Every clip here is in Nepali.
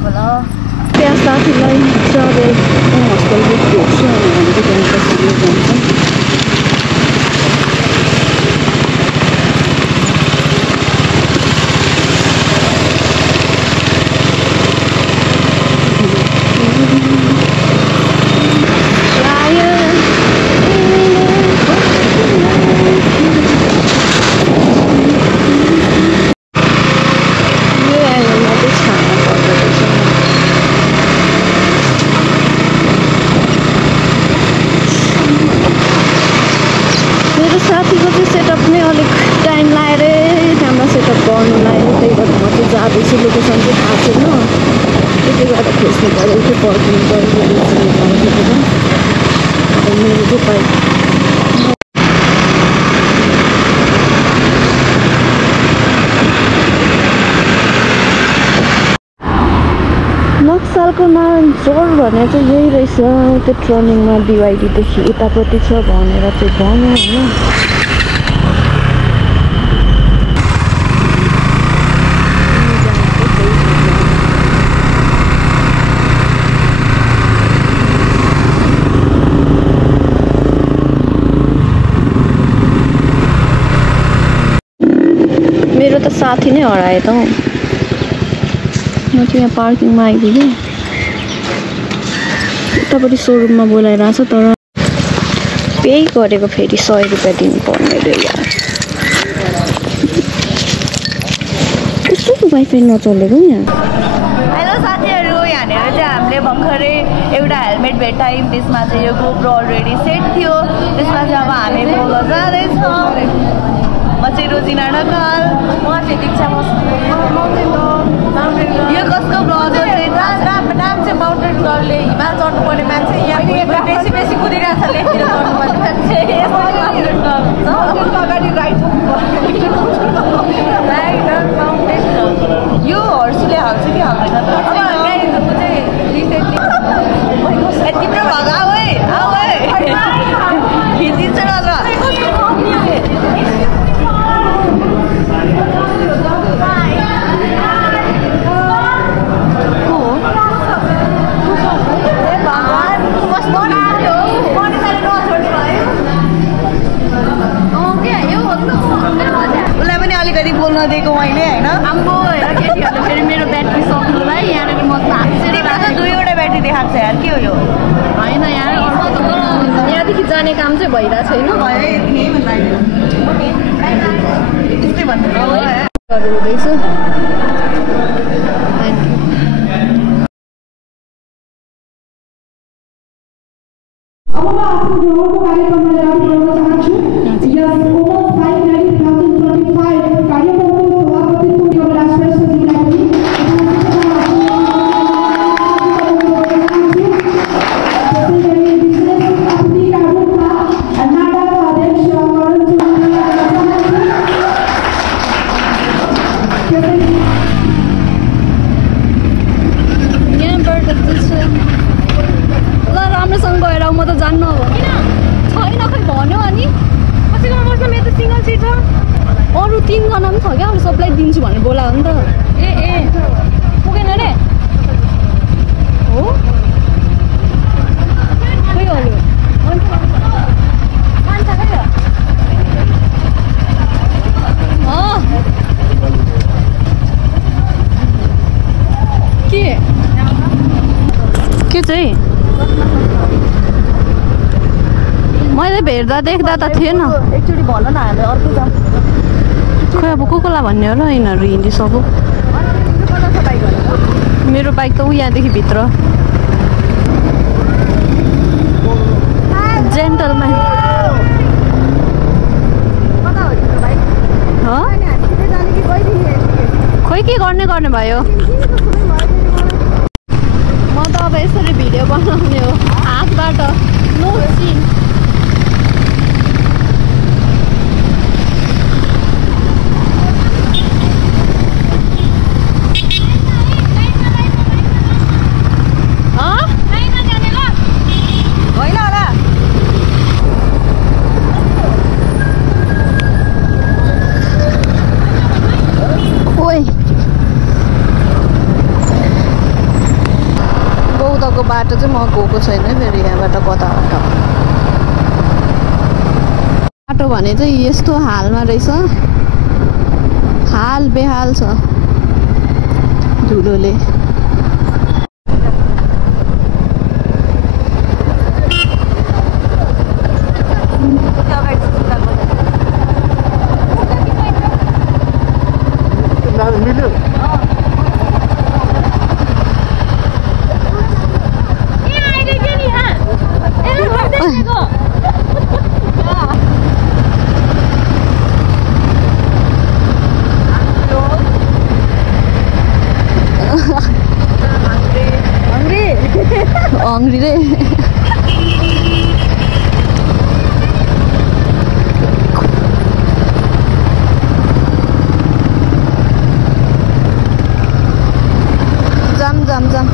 आइदिएको ल त्यहाँ साथीलाई चाहिँ हस्पिटल भेट्छ भनेर जान्छ साथीको चाहिँ सेटअप नै अलिक टाइम लाएर राम्रो सेटअप गर्नुलाई त्यही भएर म चाहिँ जाँदैछु लोकेसन चाहिँ थाहा छैन त्यति गरेर खोज्नु पऱ्यो त्यो पर्खिनु पऱ्यो मेरो चाहिँ पाइ नक्सालको नारायण चोर भने चाहिँ यही रहेछ त्यो टर्निङमा डिवाइडीदेखि यतापट्टि छ भनेर चाहिँ भन्यो होइन मेरो त साथी नै हरायो त हौ म चाहिँ यहाँ पार्किङमा आइपुगेँ उतापट्टि सोरुममा बोलाइरहेको छ तर पे गरेको फेरि 100 रुपियाँ दिनुपर्ने रे यार कस्तो वाइफाई नचलेको यहाँ हेलो साथीहरू यहाँनिर चाहिँ हामीले भर्खरै एउटा हेलमेट भेटायौँ त्यसमा चाहिँ यो गोप्रो अलरेडी सेट थियो त्यसमा चाहिँ अब हामी बोल्न जाँदैछौँ म चाहिँ रोजिना ढकाल म चाहिँ दीक्षा यो कसको ब्लग हो चाहिँ नाम चाहिँ माउन्टेन गर्लले हिमाल चढ्नुपर्ने मान्छे यहाँ बेसी कुदिरहेको छ लेखेर चढ्नुपर्ने मान्छे अगाडि राइट यो हर्सुले हाल्छ कि हाल्दैन तिम्रो भगा आऊ है खिचिन्छ नत्र अलिकति बोल्न दिएको मैले होइन आम्बो हेर केटीहरूले फेरि मेरो ब्याट्री सक्नुलाई यहाँनिर म दुईवटा ब्याट्री देखाएको छ यार के हो यो होइन यहाँ यहाँदेखि जाने काम चाहिँ भइरहेको छैन हुँदैछ मैले भेट्दा देख्दा त थिएन एकचोटि भन न हामी अर्को जाम खै अब कोकोला भन्ने हो र यिनीहरू हिँडिसक्यो मेरो बाइक त उ यहाँदेखि भित्र जेन्टलम्यान खोइ के गर्ने भयो म त अब यसरी भिडियो बनाउने हो हातबाट नो सिन चाहिँ म गएको छैन फेरि यहाँबाट कताबाट बाटो भने चाहिँ यस्तो हालमा रहेछ हाल बेहाल छ धुलोले हङ्ग्री रे जाम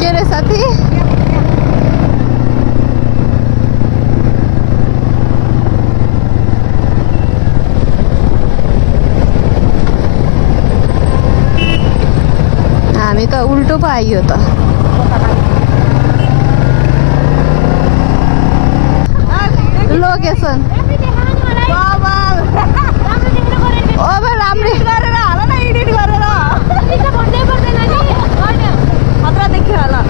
के रे साथी हामी त उल्टो पो आइयो त लोकेसन अब राम्रै गरेर हाल न एडिट गरेर खतरा देखियो होला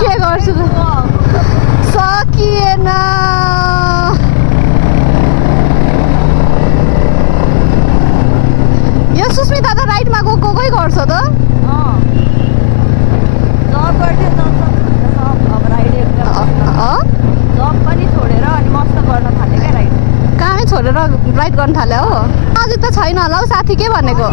के गर्छु सकिएन यो सुस्मिता त राइटमा गएकै गर्छ त कहाँ छोडेर राइड गर्न थाल्यो हो अझै त छैन होला हौ साथी के भनेको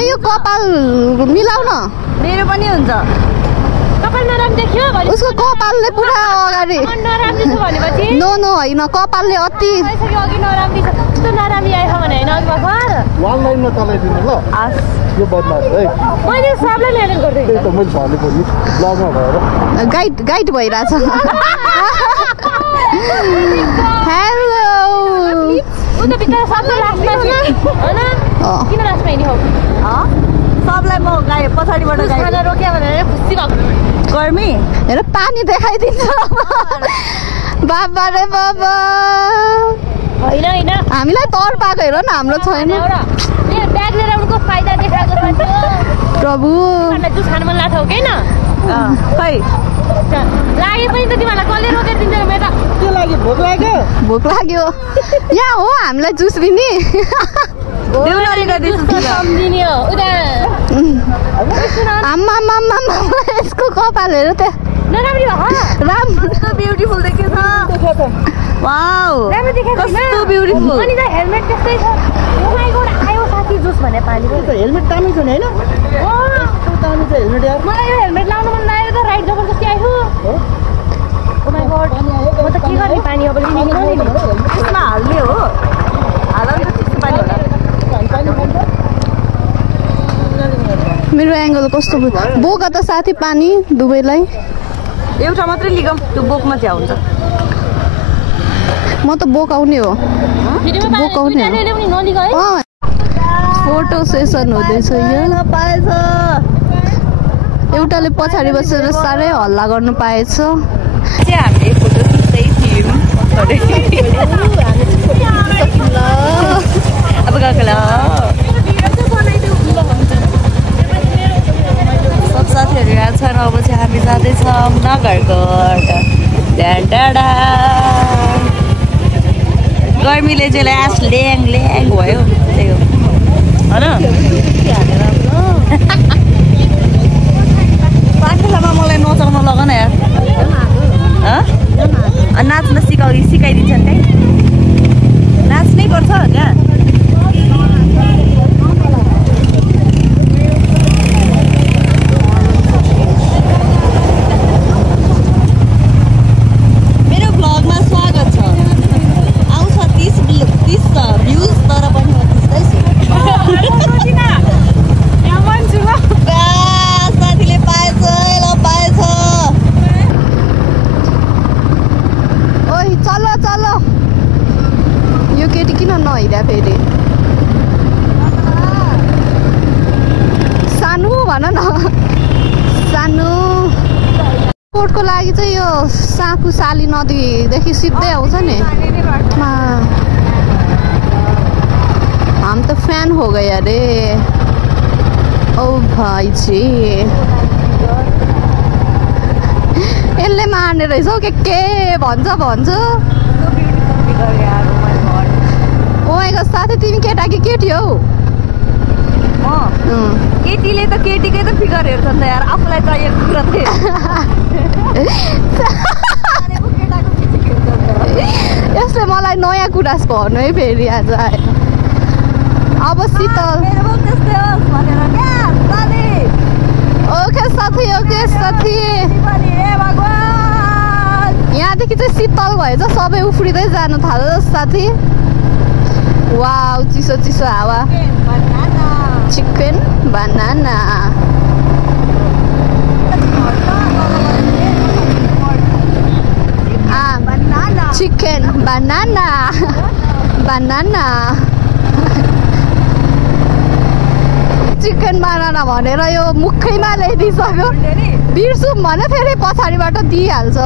यो कपाल मिलाउ न मेरो पनि हुन्छ कपाल नराम्रो देखियो उसको कपालले पुरा अगाडि नराम्रो छ भनेपछि नो हैन कपालले अति अघि नराम्रो छ त्यस्तो नराम्रो आएछ भने हैन अघि भर्खर वान लाइनमा चलाइदिनु ल यो बदमास है मैले सबलाई म्यानेज गर्दै त्यही त मैले भनेको नि ब्लगमा भएर गाइड भइराछ हेलो उता भित्र सबले लास्टमा हैन किन लास्टमा हिँड्यो सबलाई म गाए पछाडिबाट खाना रोक्यो भनेर खुसी भएको गर्मी हेर पानी देखाइदिन्छ बाबा रे बाबा हैन हामीलाई तौर पाएको हेर न हाम्रो छैन ब्याग लिएर उनको फाइदा देखाएको छ प्रभु जुस खान मन लाग्छ हो कि न खै लागे पनि त तिमीलाई कसले रोकेर दिन्छ मेरो के लाग्यो भोक लाग्यो यहाँ हो हामीलाई जुस दिने सम्झिने हो यसको कपाल हेर त राम्रो ब्युटिफुल देखेछ वाउ कस्तो ब्युटिफुल अनि त हेलमेट त्यस्तै छ ओ माय गॉड आयो साथी जुस भने पानी हेलमेट दामी छ नि हैन दामी छ हेलमेट यार मलाई यो हेलमेट लाउन मन लागेर त राइड जबरजस्ती आयो ओ माय गॉड म त के गर्ने पानी अब यसमा हाल्ने हो हाल्न त त्यस्तो पानी होला मेरो एङ्गल कस्तो बोका त साथी पानी दुबईलाई एउटा मात्रै लिगम त्यो बोकमा चाहिँ हुन्छ म त बोकाउने हो बोकाउने हो फोटो सेसन हुँदैछ यहाँ पाएछ एउटाले पछाडि बसेर साह्रै हल्ला गर्नु पाएछ हामीले फोटो खिच्दै थियौँ अब गएको सब साथीहरू यहाँ छन् अब चाहिँ हामी जाँदैछौँ नगरकोट डाँडा गर्मीले चाहिँ आस ल्याङ भयो त्यही हो पाठशालामा मलाई नचाउन लग न यार नाच्न सिकाइदिन्छ नि भन न सानो कोटको लागि चाहिँ यो साकुसाली नदीदेखि सिधै आउँछ नि हम तो फैन हो गए रे ओ भाई जी यसले मार्ने रहेछ हौ के भन्छ ओमाइको साथै तिमी केटा कि केटी हौ केटीले त केटीकै त फिगर हेर्छ नि त यार आफूलाई चाहिएको कुरा त यसले मलाई नयाँ कुरा भन्नु है फेरि आज आएर अब शीतल ओके साथी यहाँदेखि चाहिँ शीतल भएछ सबै उफ्रिँदै जानु थाल्यो साथी वाउ चिसो हावा chicken banana chicken banana chicken banana भनेर यो मुखैमा ल्याइदिइसक्यो बिर्सौँ भने फेरि पछाडिबाट दिइहाल्छ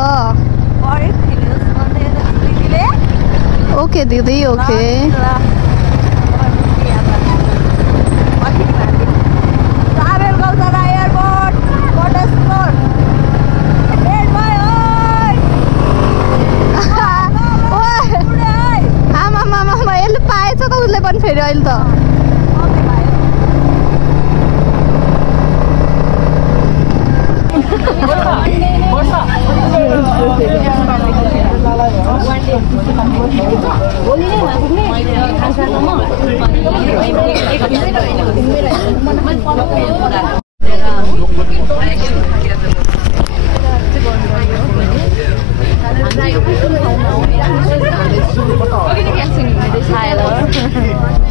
ओके दिदी ओके आमा यसले पाएछ त उसले पनि फेरि अहिले त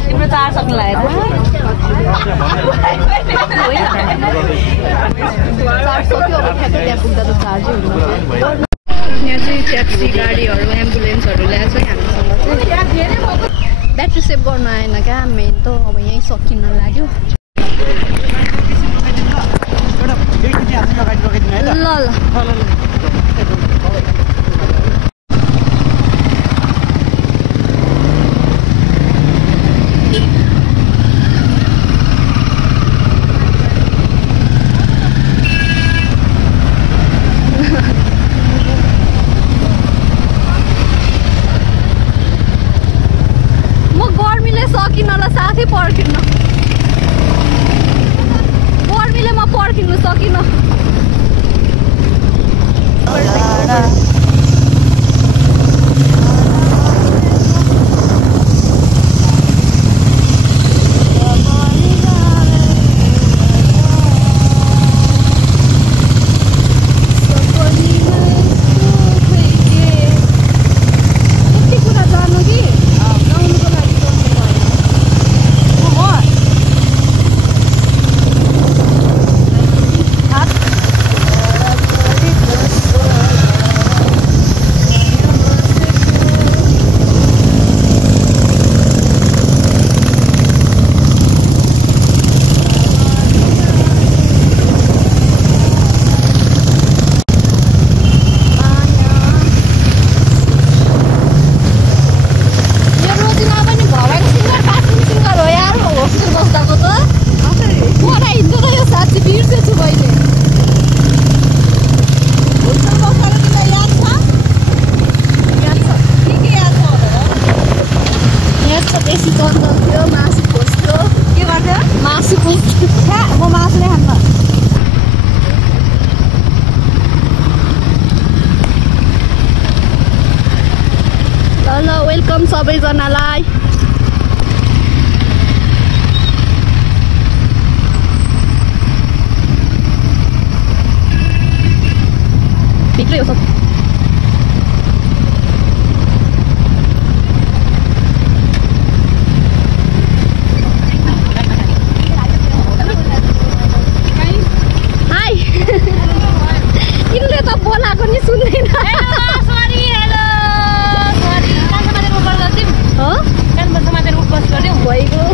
तिम्रो चार सक्नु लागेको यहाँ चाहिँ ट्याक्सी गाडीहरू एम्बुलेन्सहरू ल्याएको छ हामीसँग ब्याट्री सेभ गर्नु आएन क्या मेन त अब यहीँ सकिन लाग्यो ल साथै पर्खिन्न गर्मीले म पर्खिनु सकिनँ वेलकम सबैजनालाई भित्रै हो सब बोलाको नि सुन्दैन भइगयो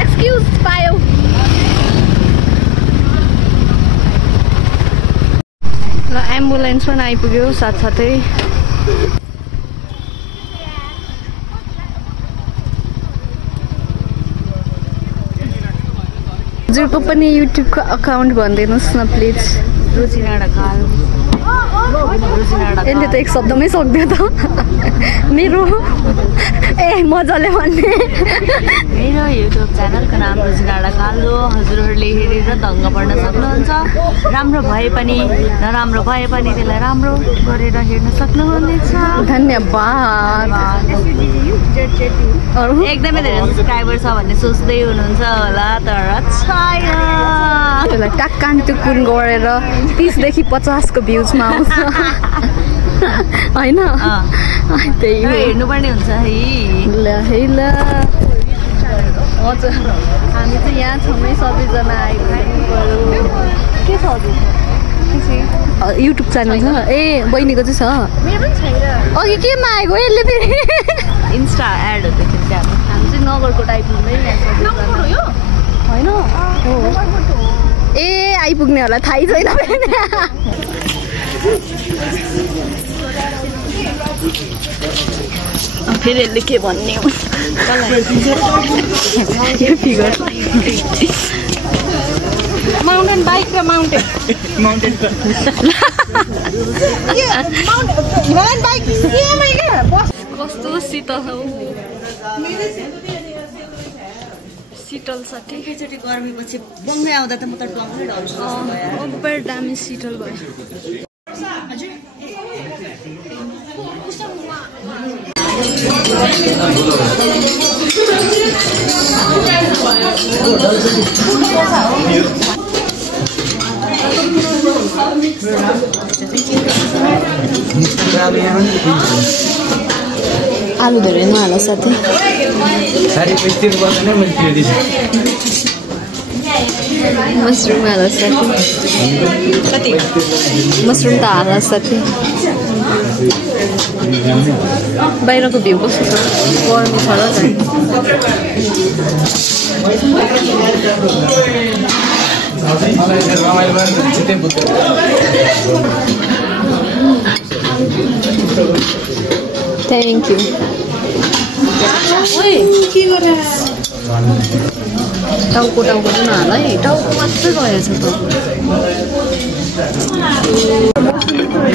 एक्सक्युज पायो एम्बुलेन्स पनि आइपुग्यो साथसाथै हजुरको पनि युट्युबको अकाउन्ट भनिदिनुहोस् न प्लिज रोजिना ढकाल यसले त एक शब्दमै सक्दियो त मेरो मजाले भन्ने मेरो युट्युब च्यानलको नाम रोजिना ढकाल हो हजुरहरूले हेरेर दङ्ग पर्न सक्नुहुन्छ राम्रो भए पनि नराम्रो भए पनि त्यसलाई राम्रो गरेर हेर्न सक्नुहुनेछ धन्यवाद एकदमै धेरै सब्सक्राइबर छ भन्ने सोच्दै हुनुहुन्छ होला तर छैन त्यसलाई टाक्कान टुकुन गरेर 30 देखि 50 को भ्युजमा आउँछ हैन त्यही हो हेर्नुपर्ने हुन्छ है ल है ल हजुर हामी चाहिँ यहाँ छौँ सबैजना आइपुग्नु के छ हजुर युट्युब च्यानल छ ए बहिनीको चाहिँ छ मेरो पनि छैन अघि केमा आएको यसले फेरि इन्स्टा एड हो त्यो हामी चाहिँ नगरकोट आइपुग्दै होइन ए आइपुग्ने होला थाहै छैन फेरि यसले के भन्ने हो माउन्टेन बाइक र माउन्टेन बाइक कस्तो शीतल हो शीतल छ एकैचोटि गर्मीपछि बङ्गै आउँदा त म त टङ्गै ढल्छु ओभर दामी शीतल भयो आलु धेरै नहाल साथै मसरुम हाल साथै मसरुम त हाल साथै बाहिरको भ्यू कस्तो छ गर्मी छ र थ्याङ्क यू टाउको चाहिँ नहाल है टाउको मात्रै गएछ त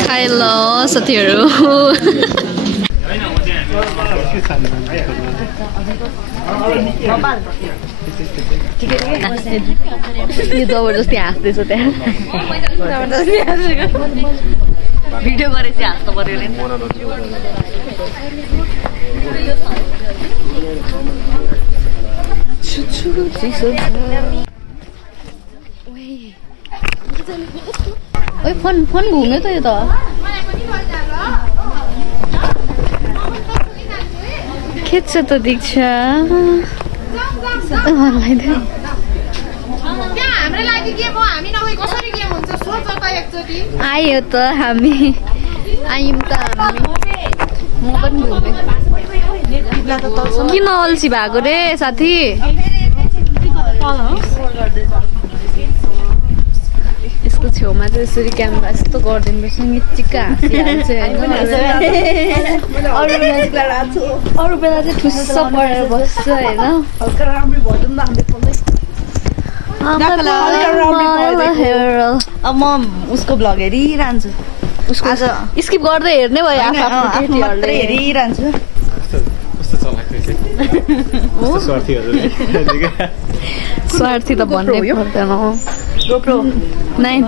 खाइ ल साथीहरू यो जबरजस्ती हाँस्दैछ त्यहाँ भिडियो गरेपछि हाँस्नु पर्यो नि ओइ फोन घुम्यो त यो त खेच्छ त दीक्षा आयो त हामी आयौँ त हामी म पनि घुमेँ किन अल्छी भएको रे साथी यसको छेउमा चाहिँ यसरी क्यामेरा यस्तो गरिदिनु रहेछ निचिक्का हाँसिहाल्छ अरू बेला चाहिँ ठुस्स परेर बस्छ होइन अब म उसको भ्लग हेरिरहन्छु उसको स्किप गर्दै हेर्ने भयो हेरिरहन्छु स्वार्थी त भन्नै पर्दैन गोप्रो 9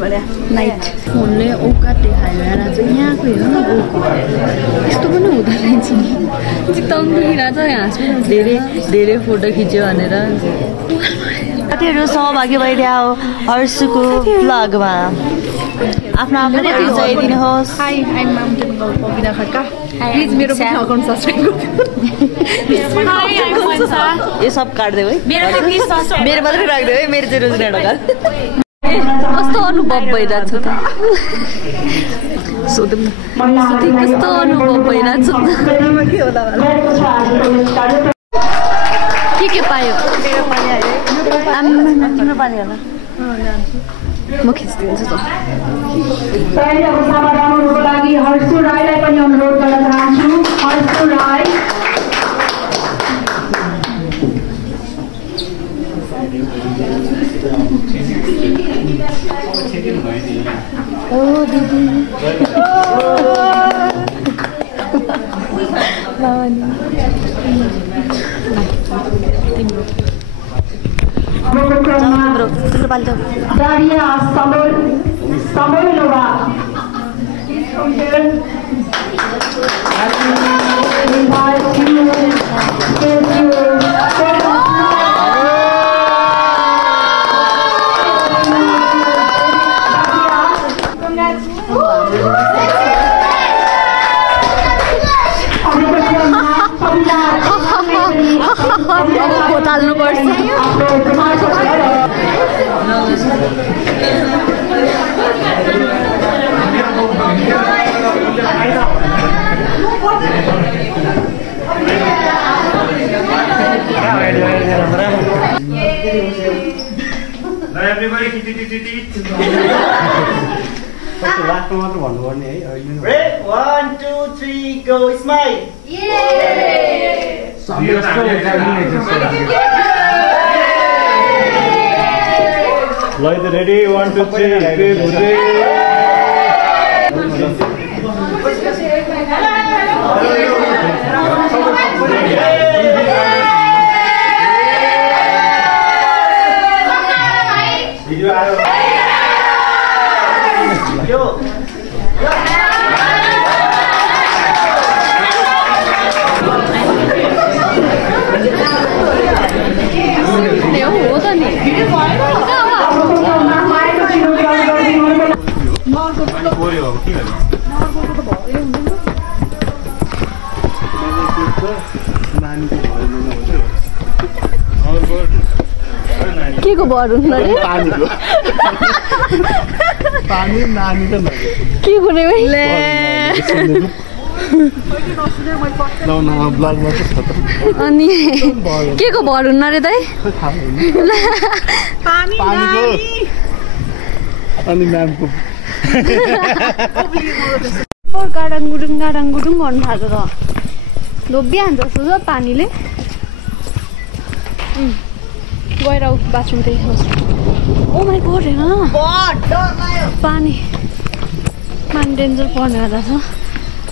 भन्यो नाइट फोनले औकात देखाएर चाहिँ यहाँको हेर न यस्तो पनि हुँदो रहेछ चित्ताउनु दुखिरहेको छ हाँस्नु धेरै फोटो खिच्यो भनेर साथीहरू सहभागी भइदिया हो हर्षुको भ्लगमा आफ्नो आफ्नो परिचय दिनुहोस् hi I am mountain girl Pabina Khadka please मेरो पनि अकाउन्ट सब्स्क्राइब गर्नु यो सब काट्दै है मेरो मात्रै राख्दै है मेरो चाहिँ रोजिना ढकाल कस्तो अनुभव भइरहेछ त सोधौँ कस्तो अनुभव भइरहेछ के पायो तिम्रो पानी होला म खिच्दिन्छु त पहिले अवस्थामा राउनुको लागि हर्षु राईलाई पनि अनुरोध गर्न चाहन्छु हर्षु राई ओ दिदी Daria Samoilova. Everybody, last one, 1, 2, 3, go! Smile. Yay! Ready? 1, 2, 3. के को भर हुनु रे पानी नानी त के कुनै ले अनि के को भर हुनु रे दाइ पानीको अनि म्यामको गाडाङ गुडुङ गर्नु थाल्छ त लोबिहाल्छ जस्तो छ पानीले गएर बाथरुम त्यही ओ माई गॉड हेर पानी डेन्जर पर्ने होला छ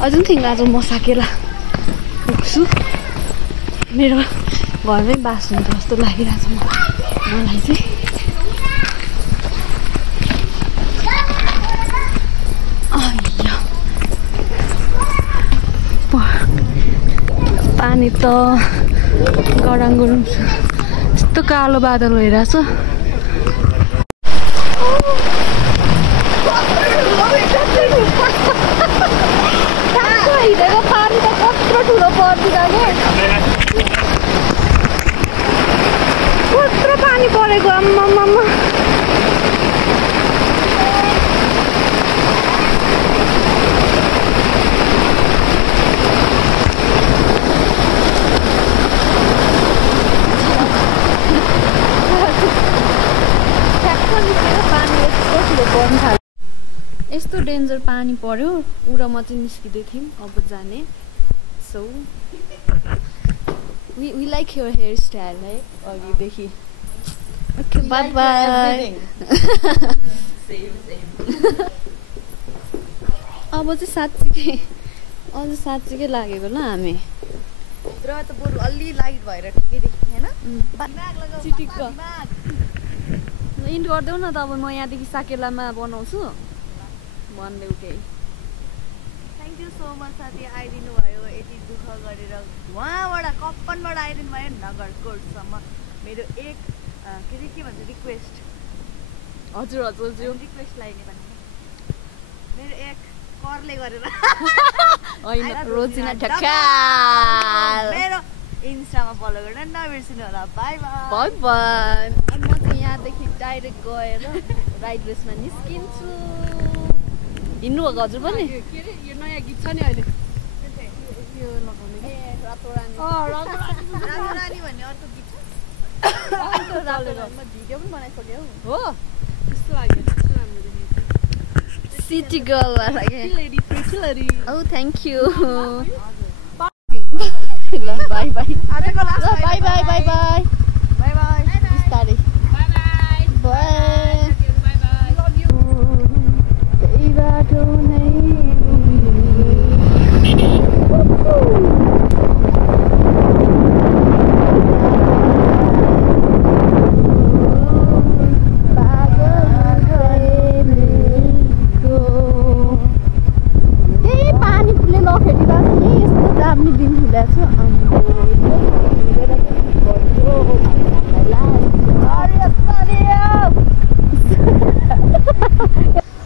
अझै थिङ आज म साकेला पुग्छु मेरो घरमै बाथरुम छ जस्तो लागिरहेछ मलाई चाहिँ पानी त गडाङ गुडुङ छ यस्तो कालो बादल भइरहेछ हिँडेको पानी त कत्रो ठुलो परिरहेको कत्रो पानी परेको आम्मामा यस्तो डेन्जर पानी पर्यो उ र म चाहिँ निस्किँदै थियौँ अब जाने so we like your hair style है अघिदेखि ओके बाई बाई अब चाहिँ साँच्चीकै लागेको ल हामी र त बरु अलि लाइट भएर ठिकै देखियो हैन चिटिक्क इन्ड गरिदेऊ न त अब म यहाँदेखि साकेलामा बनाउँछु भन्देऊ केही थ्याङ्क यू सो मच साथी आइदिनु भयो यति दुःख गरेर उहाँबाट कप्पनबाट आइदिनु भयो नगरकोटसम्म मेरो एक के भन्छ रिक्वेस्ट हजुर रिक्वेस्ट लाइने भन्ने मेरो एक करले गरेर होइन रोजिना ढकाल मेरो इन्स्टामा फलो गर्न नबिर्सिनु होला बाई बाई बाई बाई म चाहिँ यहाँदेखि डाइरेक्ट गएर राइड रेसमा निस्किन्छु हिँड्नु भएको हजुर पनि यो नयाँ गीत छ नि अहिले यो लगाउने कि रातो रानी भन्ने अर्को गीत छ म भिडियो पनि बनाइसक्यो हो City girl lady, pretty lady. Oh, thank you. Bye bye. Bye bye bye bye. Bye bye. Study. Bye bye. Bye. Bye bye. Love you.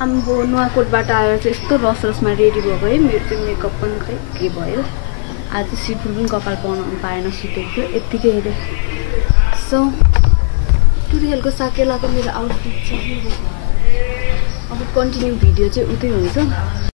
अब नुवाकोटबाट आएर चाहिँ यस्तो रसमा रेडी भएको है। मेरो चाहिँ मेकअप पनि खै के भयो। आज सिटफुल पनि कपाल बनाउनु पाएन, सुतेको थियो यत्तिकै हेरेँ। सो टुरियलको साकेलाको मेरो आउटफिट छ। अब कन्टिन्यू भिडियो चाहिँ उतै हुन्छ।